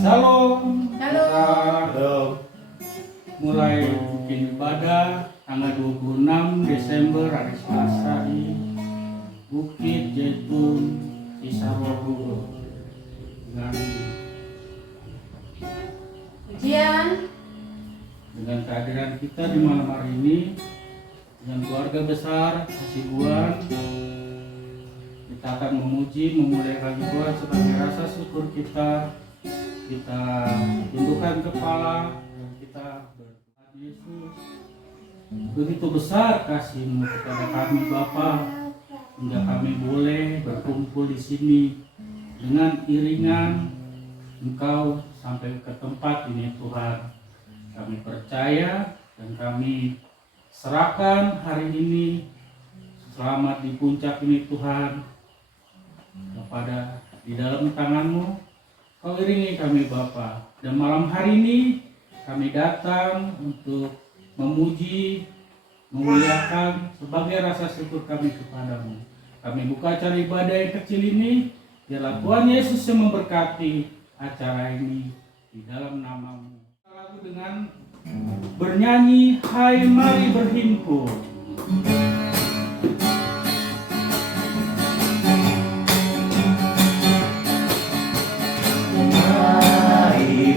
Shalom. Halo. Kita mulai bikin ibadah tanggal 26 Desember hari Selasa di Bukit Jaitun Cisarua dengan kehadiran kita di malam hari ini dengan keluarga besar Hasibuan. Kita akan memuji, memuliakan Tuhan sebagai rasa syukur kita. Kita tundukkan kepala dan kita berdoa. Yesus, begitu besar kasih-Mu kepada kami Bapa, hingga kami boleh berkumpul di sini dengan iringan Engkau sampai ke tempat ini Tuhan. Kami percaya dan kami serahkan hari ini selamat di puncak ini Tuhan kepada di dalam tangan-Mu. Kau iringi kami Bapa, dan malam hari ini kami datang untuk memuji, memuliakan sebagai rasa syukur kami kepadamu. Kami buka acara ibadah yang kecil ini, biarlah Tuhan Yesus yang memberkati acara ini di dalam nama-Mu. Lagu dengan bernyanyi, hai mari berhimpun.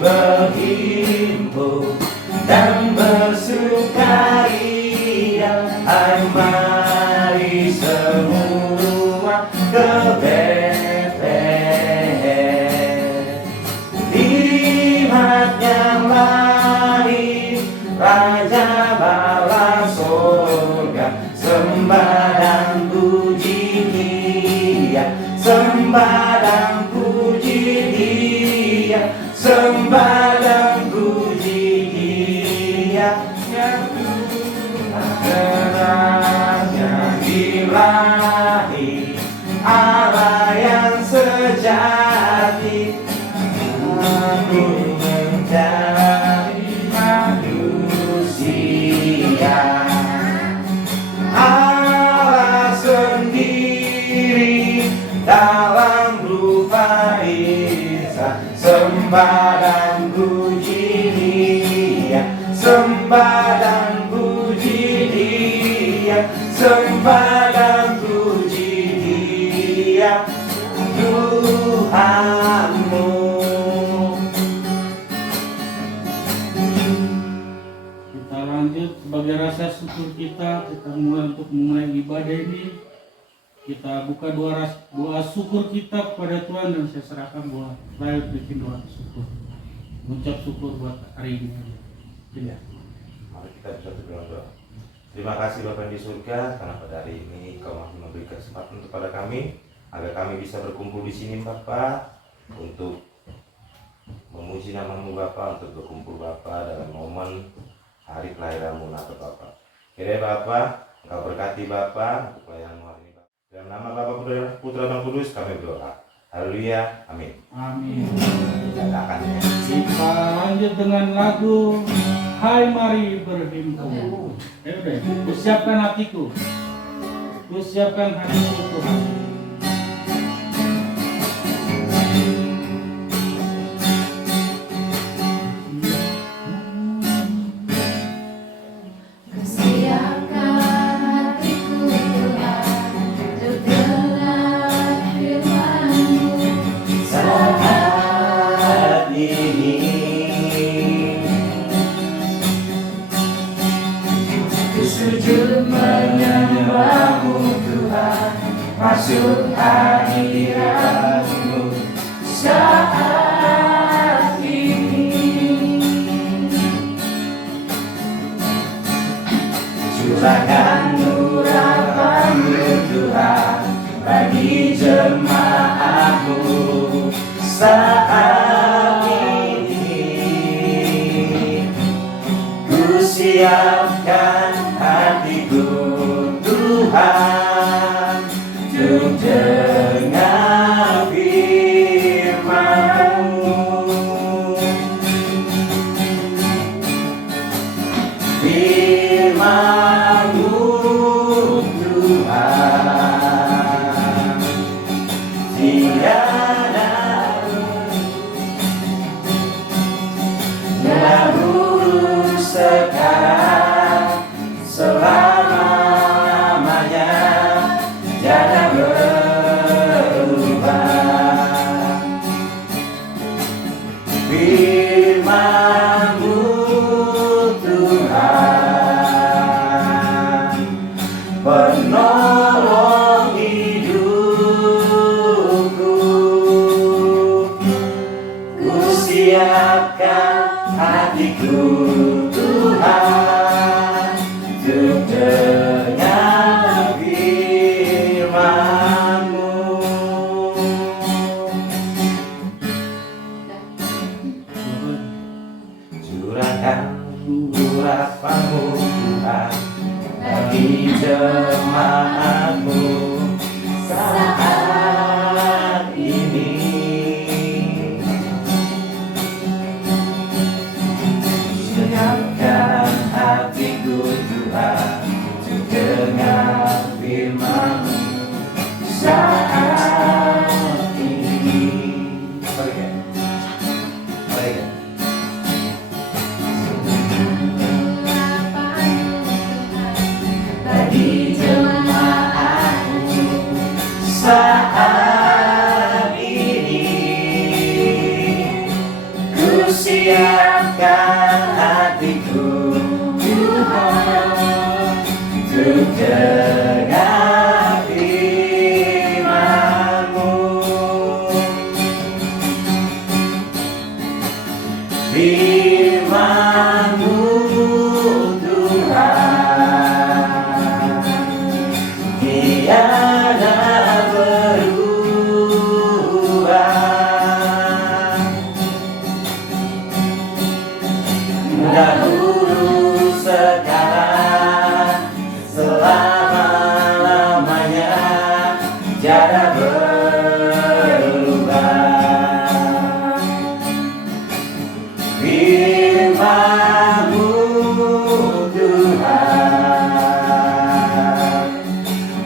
Berhimpun dan bersukaria, hai mari semua ke Betlehem. Lihat yang lahir, Raja bala surga, sembah dan puji Dia, sembah dan puji Dia, sembah dan puji Dia, yang Tuhan ilahi, Allah yang sejati, Aku mencari manusia. Allah sendiri dalam rupa Isa, sembah dan puji Dia, sembah dan puji Dia, sembah dan puji Dia, Tuhanmu. Kita lanjut sebagai rasa syukur kita mulai untuk memulai ibadah ini. Kita buka doa syukur kita kepada Tuhan, dan saya serahkan buat saya bikin doa syukur, mengucap syukur buat hari ini. Ya, mari kita bisa berdoa. Terima kasih Bapa di surga, karena pada hari ini Kau masih memberikan kesempatan kepada kami agar kami bisa berkumpul di sini Bapa, untuk memuji nama-Mu Bapa, untuk berkumpul Bapa dalam momen hari kelahiran-Mu Natal Bapa. Kiranya Bapa Engkau berkati Bapa untuk pelayanan hari ini Bapa. Dalam nama Bapa, Putra dan Kudus kami berdoa. Haleluya, amin. Amin. Katakan ya. Kita lanjut dengan lagu Hai Mari Berhimpun. Udah, kusiapkan hatiku, kusiapkan hatiku Tuhan. Sujud menyembah-Mu Tuhan, masuk hadirat-Mu saat ini. Curahkan urapan-Mu Tuhan bagi jemaat-Mu saat ini. Ku siapkan hatiku Tuhan untuk dengar firman-Mu. Firman-Mu Tuhan, tiada saat ini ku siapkan hatiku Tuhan untuk dengar firman-Mu. Firman-Mu Tuhan tiada berubah, dahulu sekarang selama-lamanya tiada berubah. Firman-Mu Tuhan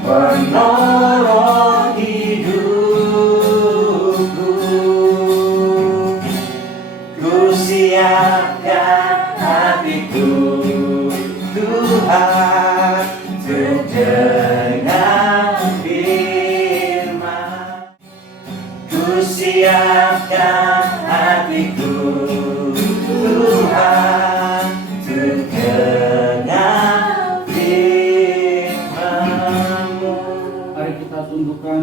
penolong hidupku, ku siapkan hatiku Tuhan untuk dengar firman. Ku siapkan hatiku Tuhan untuk dengar firman-Mu. Mari kita tundukkan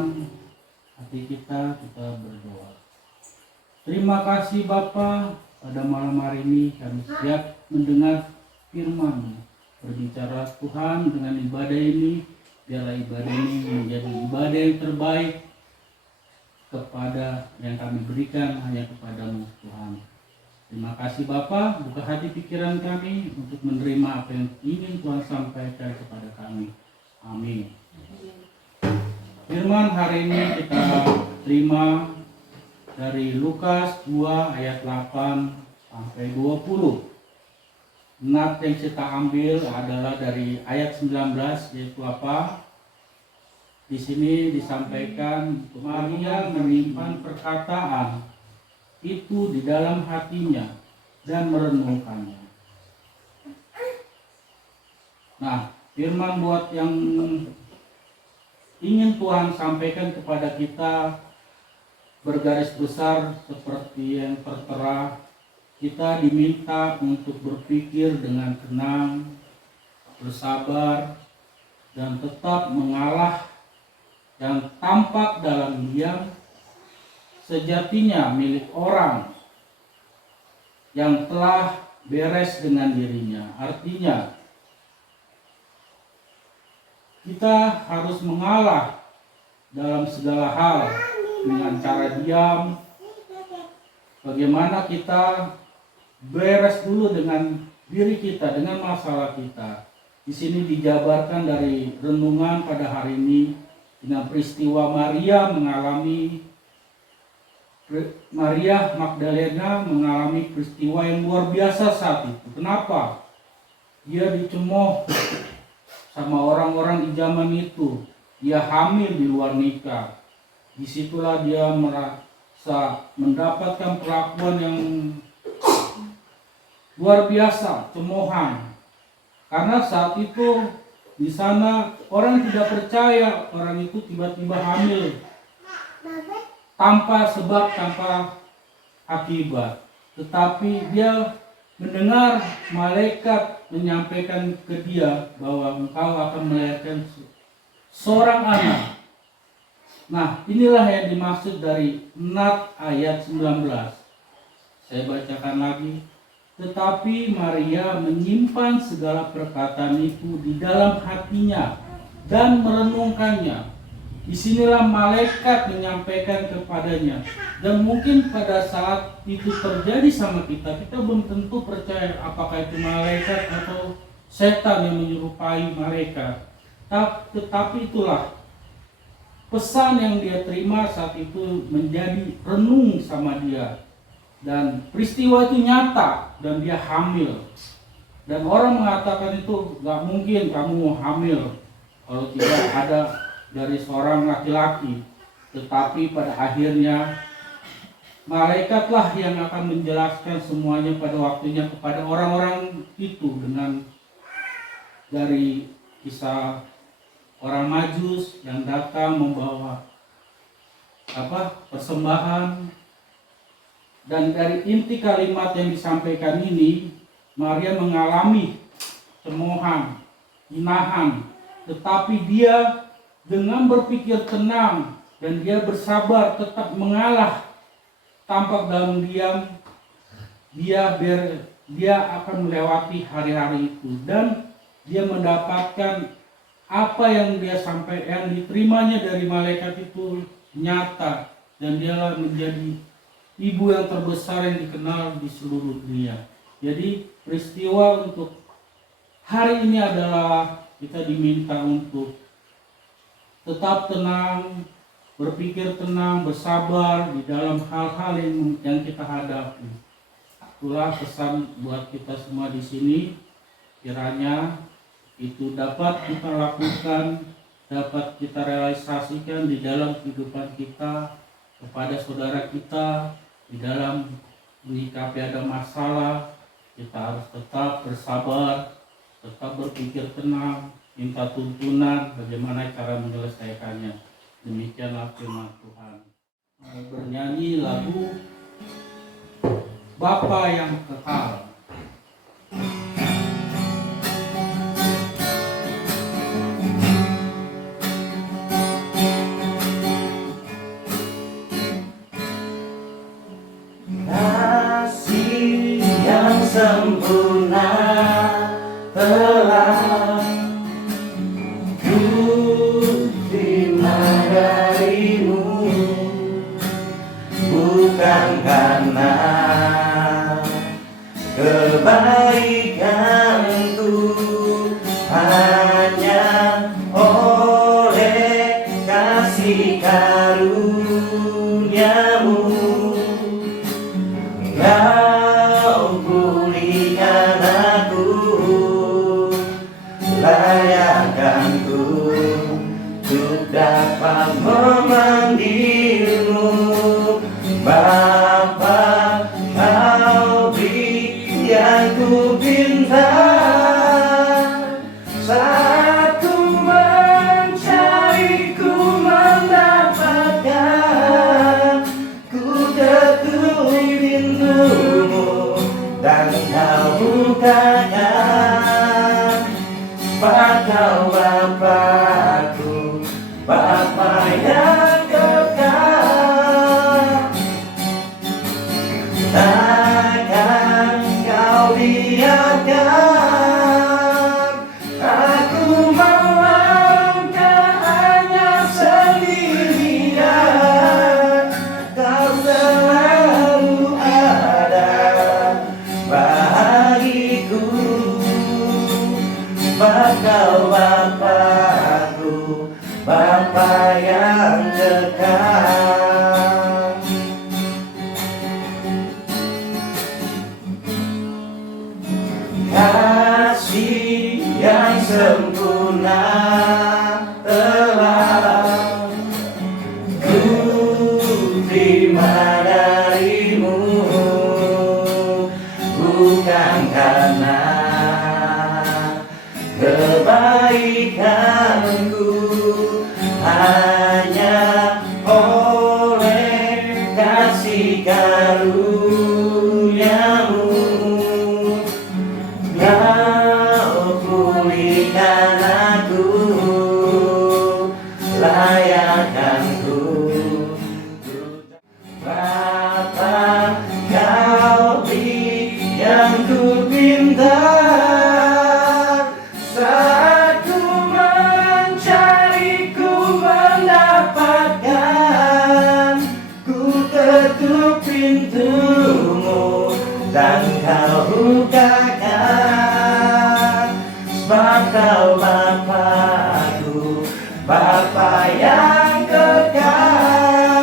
hati kita berdoa. Terima kasih Bapa, pada malam hari ini kami siap mendengar firman-Mu. Berbicara Tuhan dengan ibadah ini, biarlah ibadah ini menjadi ibadah yang terbaik kepada yang kami berikan hanya kepada-Mu Tuhan. Terima kasih Bapa, buka hati pikiran kami untuk menerima apa yang ingin Tuhan sampaikan kepada kami. Amin. Firman hari ini kita terima dari Lukas 2 ayat 8 sampai 20. Nat yang kita ambil adalah dari ayat 19, yaitu apa? Di sini disampaikan Maria menyimpan perkataan itu di dalam hatinya dan merenungkannya. Nah, firman buat yang ingin Tuhan sampaikan kepada kita bergaris besar seperti yang tertera, kita diminta untuk berpikir dengan tenang, bersabar, dan tetap mengalah dan tampak dalam diam sejatinya milik orang yang telah beres dengan dirinya. Artinya, kita harus mengalah dalam segala hal dengan cara diam. Bagaimana kita beres dulu dengan diri kita, dengan masalah kita. Di sini dijabarkan dari renungan pada hari ini dengan peristiwa Maria Magdalena mengalami peristiwa yang luar biasa saat itu. Kenapa? Dia dicemooh sama orang-orang di zaman itu. Dia hamil di luar nikah. Disitulah dia merasa mendapatkan perlakuan yang luar biasa, cemoohan. Karena saat itu di sana orang tidak percaya orang itu tiba-tiba hamil tanpa sebab, tanpa akibat. Tetapi dia mendengar malaikat menyampaikan ke dia bahwa engkau akan melahirkan seorang anak. Nah, inilah yang dimaksud dari Nat ayat 19. Saya bacakan lagi. Tetapi Maria menyimpan segala perkataan itu di dalam hatinya dan merenungkannya. Disinilah malaikat menyampaikan kepadanya. Dan mungkin pada saat itu terjadi sama kita, kita belum tentu percaya apakah itu malaikat atau setan yang menyerupai malaikat. Tetapi itulah pesan yang dia terima saat itu menjadi renung sama dia. Dan peristiwa itu nyata dan dia hamil. Dan orang mengatakan itu gak mungkin kamu mau hamil kalau tidak ada dari seorang laki-laki. Tetapi pada akhirnya malaikatlah yang akan menjelaskan semuanya pada waktunya kepada orang-orang itu dengan dari kisah orang Majus yang datang membawa persembahan. Dan dari inti kalimat yang disampaikan ini, Maria mengalami cemoohan, hinahan, tetapi dia dengan berpikir tenang dan dia bersabar tetap mengalah. Tampak dalam diam dia akan melewati hari-hari itu, dan dia mendapatkan apa yang dia sampaikan, yang diterimanya dari malaikat itu nyata, dan dialah menjadi ibu yang terbesar yang dikenal di seluruh dunia. Jadi peristiwa untuk hari ini adalah kita diminta untuk tetap tenang, berpikir tenang, bersabar di dalam hal-hal yang kita hadapi. Itulah pesan buat kita semua di sini. Kiranya itu dapat kita lakukan, dapat kita realisasikan di dalam kehidupan kita, kepada saudara kita, di dalam menyikapi ada masalah. Kita harus tetap bersabar, tetap berpikir tenang, minta tuntunan bagaimana cara menyelesaikannya. Demikianlah firman Tuhan. Bernyanyi lagu Bapa yang Kekal. Kasih yang sempurna telah ku terima darimu, bukan karena kebaikanku, hanya oleh kasih karuniamu. Kau pulihkan aku, layakkanku untuk dapat memanggilmu Bapa. Kau beri yang ku pinta, saat ku mencari ku mendapatkan, ku ketuk pintumu dan kau bukakan. Kau Bapakku, Bapa yang kekal, takkan kau biarkan aku melangkah hanya sendirian. Kau selalu ada bagiku, Kau Bapakku, Bapa yang kekal. Kasih yang sempurna telah ku terima darimu, bukan karena kebaikanku, hanya oleh kasih karuniamu. Kau pulihkan aku, layakkanku. Bapa, kau beri yang ku pinta, saat ku mencari ku mendapatkan, ku ketuk pintumu dan kau bukakan. Sebab kau Bapakku, Bapa yang kekal,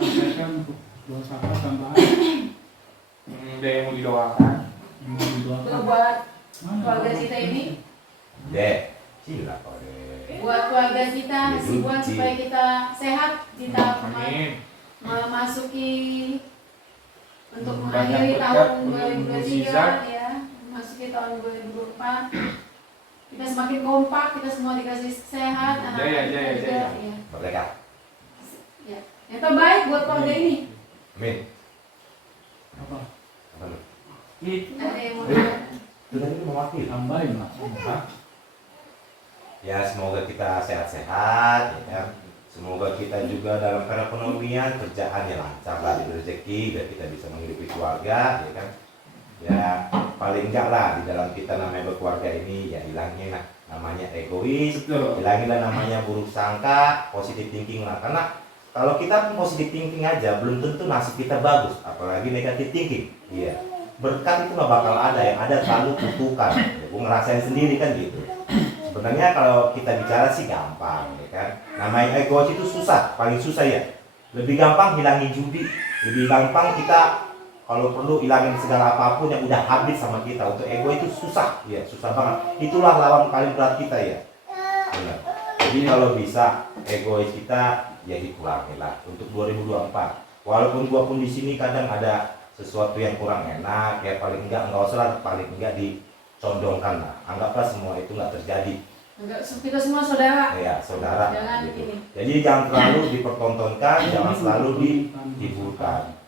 disampaikan untuk doa syafaat tambahan Ada yang mau didoakan? yang mau didoakan. Tuh buat Mana keluarga Bapak? kita ini, Dek, sila kau dek. buat keluarga kita, Ya, si Buan Duci. supaya kita sehat, kita Amin. memasuki untuk Banyak mengakhiri berkat, tahun banyak 2023 mukjizat. ya, memasuki tahun 2024. Kita semakin kompak, kita semua dikasih sehat, anak-anak Jaya, kita jaya, juga jaya. ya. Merdeka. Ya. Yang terbaik buat keluarga ini. Amin. Apa? Apa lu? Ada yang mau Itu tadi lu mewakili. Tambahin lah. Hah? Ya semoga kita sehat-sehat, ya kan. Semoga kita juga dalam perekonomian kerjaannya lancar lah, diberi rezeki, biar kita bisa menghidupi keluarga, ya kan. Ya paling enggak lah di dalam kita namanya berkeluarga ini ya hilangin lah namanya egois, Betul. hilangin lah namanya buruk sangka, positive thinking lah. Karena kalau kita positive thinking aja belum tentu nasib kita bagus, apalagi negative thinking. Iya. Berkat itu nggak bakal ada, yang ada selalu kutukan. Ya, gue ngerasain sendiri kan gitu. Sebenarnya kalau kita bicara sih gampang, ya kan. Namanya egois itu susah, paling susah ya. Lebih gampang hilangin judi, lebih gampang kita kalau perlu hilangin segala apapun yang udah habis sama kita. Untuk ego itu susah, ya susah banget. Itulah lawan paling berat kita ya. Benar. Jadi kalau bisa egois kita ya dikurangin lah untuk 2024. Walaupun gua pun di sini kadang ada sesuatu yang kurang enak, ya paling enggak usah lah, paling enggak dicondongkan lah. Anggaplah semua itu enggak terjadi. enggak, kita semua saudara. Ya saudara. Jangan Gitu. ini. Jadi jangan terlalu dipertontonkan, jangan selalu dihiburkan.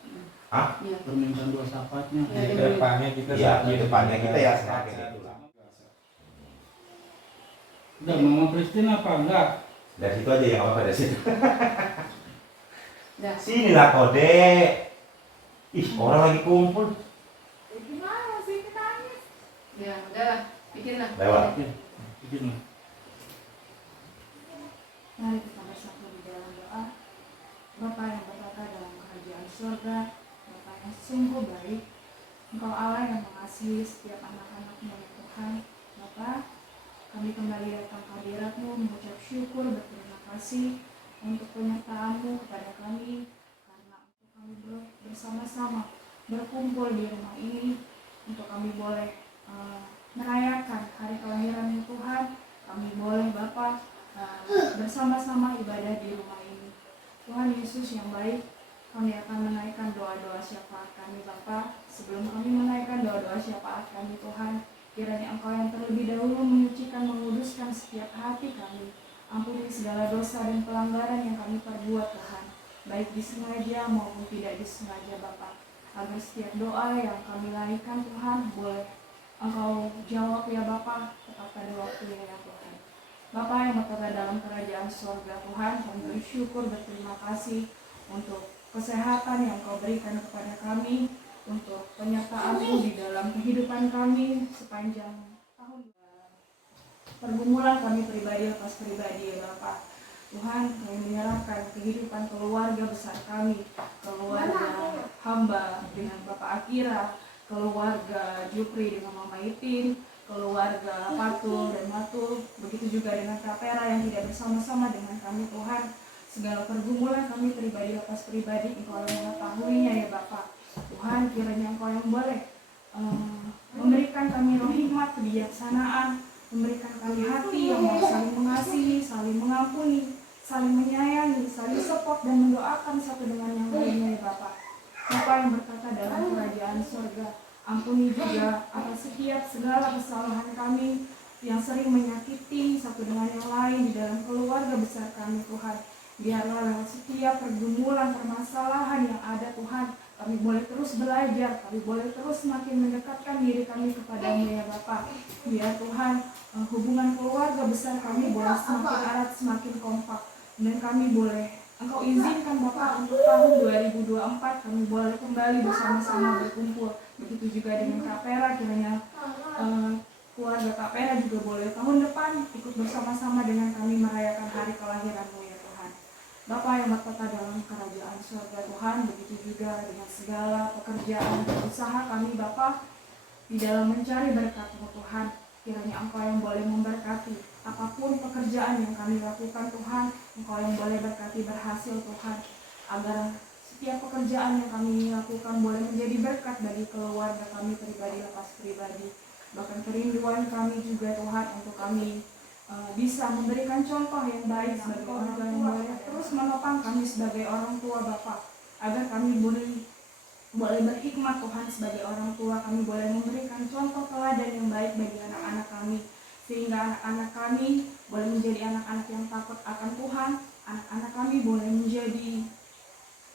Hah? Ya. Permintaan doa syafaatnya. Ya, Di depannya kita Iya, semakin di depannya kita ya semakin itulah. Udah Mama Christine apa enggak? Dari situ aja yang apa dari situ. Dah. Sini lah kode. Ih, orang lagi kumpul. Gimana sih kita nangis? Ya, udahlah, bikinlah. Lewat. Oke, bikin lah. Mari kita bersatu di dalam doa. Bapa yang berkata dalam kerajaan surga, Bapa yang sungguh baik, Engkau Allah yang mengasihi setiap anak-anak-Mu ya Tuhan. Bapa, kami kembali datang ke hadirat-Mu mengucap syukur berterima kasih untuk penyertaan-Mu kepada kami, karena untuk kami bersama-sama berkumpul di rumah ini, untuk kami boleh merayakan hari kelahiran Tuhan. Kami boleh Bapa bersama-sama ibadah di rumah ini. Tuhan Yesus yang baik, kami akan menaikkan doa-doa syafaat kami Bapa. Sebelum kami menaikkan doa-doa syafaat kami Tuhan, kiranya Engkau yang terlebih dahulu menyucikan, menguduskan setiap hati kami. Ampuni segala dosa dan pelanggaran yang kami perbuat Tuhan, baik disengaja maupun tidak disengaja Bapa. Agar setiap doa yang kami naikkan Tuhan boleh Engkau jawab ya Bapa, tepat pada waktunya ya Tuhan. Bapa yang berkata dalam kerajaan surga Tuhan, kami bersyukur berterima kasih untuk kesehatan yang Kau berikan kepada kami, untuk penyertaan-Mu di dalam kehidupan kami sepanjang tahun. Pergumulan kami pribadi lepas pribadi ya Bapa. Tuhan, kami menyerahkan kehidupan keluarga besar kami, keluarga hamba dengan Bapak Akira, keluarga Jupri dengan Mama Itin, keluarga Patul dan Matul, begitu juga dengan Kapera yang tidak bersama-sama dengan kami Tuhan. Segala pergumulan kami pribadi lepas pribadi, Engkau yang mengetahuinya ya Bapa. Tuhan, kiranya Engkau yang boleh memberikan kami roh hikmat, kebijaksanaan, memberikan kami hati yang mau saling mengasihi, saling mengampuni, saling menyayangi, saling support dan mendoakan satu dengan yang lainnya ya Bapa. Bapa yang berkata dalam kerajaan surga, ampuni juga atas setiap segala kesalahan kami yang sering menyakiti satu dengan yang lain di dalam keluarga besar kami Tuhan. Biarlah lewat setiap pergumulan, permasalahan yang ada Tuhan, kami boleh terus belajar, kami boleh terus semakin mendekatkan diri kami kepada-Mu ya Bapa. Biar Tuhan hubungan keluarga besar kami boleh semakin erat, semakin kompak, dan kami boleh Engkau izinkan Bapa untuk tahun 2024 kami boleh kembali bersama-sama berkumpul. Begitu juga dengan Kapera, kiranya keluarga Kapera juga boleh tahun depan ikut bersama-sama dengan kami merayakan hari kelahiran-Mu ya Tuhan. Bapa yang berkata dalam kerajaan surga Tuhan, begitu juga dengan segala pekerjaan dan usaha kami Bapa di dalam mencari berkat-Mu Tuhan. Kiranya Engkau yang boleh memberkati apapun pekerjaan yang kami lakukan Tuhan, Engkau yang boleh berkati berhasil Tuhan, agar setiap pekerjaan yang kami lakukan boleh menjadi berkat bagi keluarga kami pribadi lepas pribadi. Bahkan kerinduan kami juga Tuhan untuk kami bisa memberikan contoh yang baik sebagai orang tua yang boleh terus menopang kami sebagai orang tua Bapa, agar kami boleh berhikmat Tuhan sebagai orang tua, kami boleh memberikan contoh teladan yang baik bagi anak-anak kami, sehingga anak-anak kami boleh menjadi anak-anak yang takut akan Tuhan, anak-anak kami boleh menjadi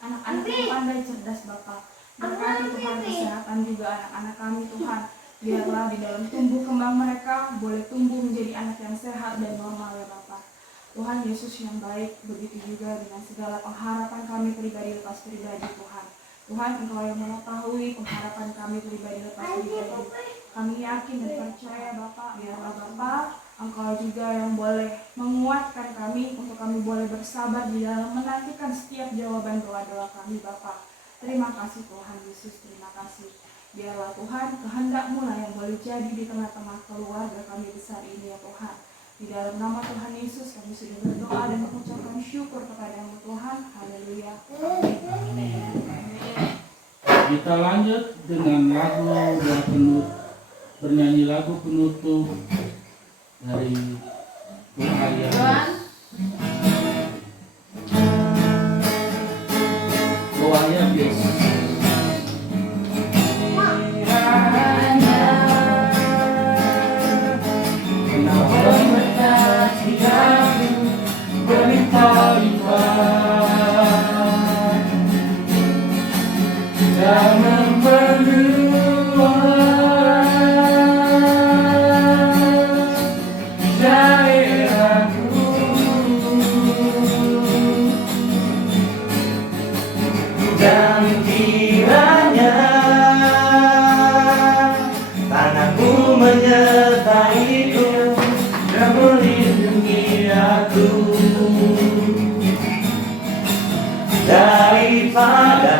anak-anak yang pandai cerdas Bapa. Berkati Tuhan kesehatan juga anak-anak kami Tuhan, biarlah di dalam tumbuh kembang mereka boleh tumbuh menjadi anak yang sehat dan normal ya Bapa. Tuhan Yesus yang baik, begitu juga dengan segala pengharapan kami pribadi lepas pribadi Tuhan. Tuhan, Engkau yang mengetahui pengharapan kami pribadi lepas pribadi. Kami yakin dan percaya Bapa, biarlah Bapa, Engkau juga yang boleh menguatkan kami untuk kami boleh bersabar di dalam menantikan setiap jawaban doa-doa kami Bapa. Terima kasih Tuhan Yesus, terima kasih. Biarlah Tuhan, kehendak-Mu lah yang boleh jadi di tengah-tengah keluarga kami besar ini ya Tuhan. Di dalam nama Tuhan Yesus kami sudah berdoa dan mengucapkan syukur kepada-Mu Tuhan. Haleluya. Kita lanjut dengan bernyanyi lagu penutup dari Doa yang Yesus. Jangan berdua jadi aku, dan kiranya tanganmu menyertaiku dan melindungi aku daripada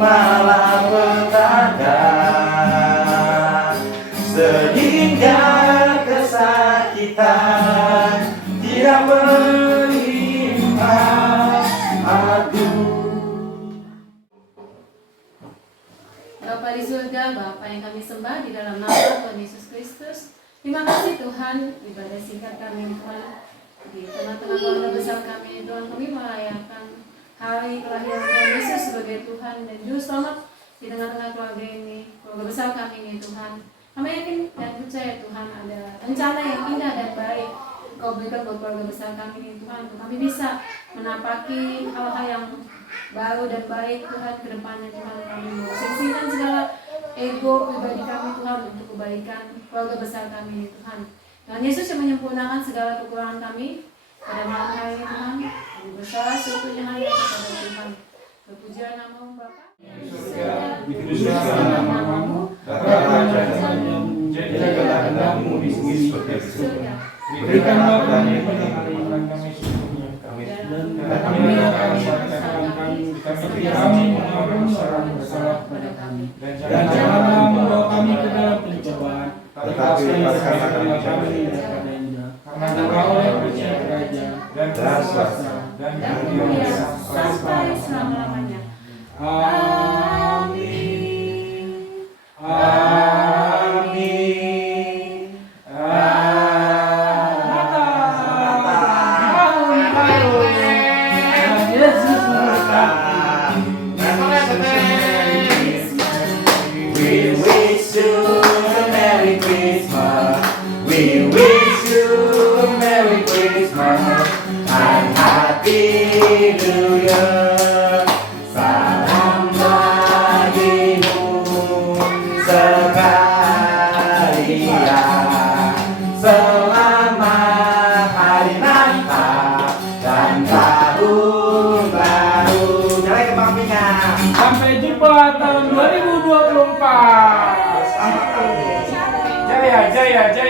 malapetaka, sehingga kesakitan tidak menimpa aku. Bapa di surga, Bapa yang kami sembah di dalam nama Tuhan Yesus Kristus, terima kasih Tuhan, ibadah singkat kami Tuhan di tengah-tengah keluarga besar kami Tuhan, kami merayakan hari kelahiran Tuhan Yesus sebagai Tuhan dan Juru Selamat di tengah-tengah keluarga ini, keluarga besar kami ini Tuhan. Kami yakin dan percaya Tuhan ada rencana yang indah dan baik Kau berikan buat keluarga besar kami ini Tuhan, untuk kami bisa menapaki hal-hal yang baru dan baik Tuhan ke depannya Tuhan. Kami mau singkirkan segala ego pribadi kami Tuhan untuk kebaikan keluarga besar kami ini Tuhan. Tuhan Yesus yang menyempurnakan segala kekurangan kami pada malam hari ini Tuhan. Kami bersalah seutuhnya hanya kepada Tuhan. Terpujilah nama-Mu Bapa. Dikuduskanlah nama-Mu, datanglah kerajaanmu, jadilah kehendakmu di bumi seperti di surga. Berikanlah kami pada hari ini kami secukupnya, dan kami menyerahkan kesalahan kami, seperti kami mengampuni orang bersalah kepada kami. Dan janganlah membawa kami ke dalam pencobaan, tetapi lepaskanlah kami daripada yang jahat. Karena Engkau yang punya kerajaan dan kuasa dan kemuliaan sampai selama-lamanya. Amin. Amin. Yesus berkati. We wish you a Merry Christmas. We wish you a Merry Christmas and Happy New Year. Salam bagimu sekalian. Selamat Hari Natal dan Tahun Baru. Nyalain kembangnya. Sampai jumpa tahun 2024. Jaya, jaya, jaya.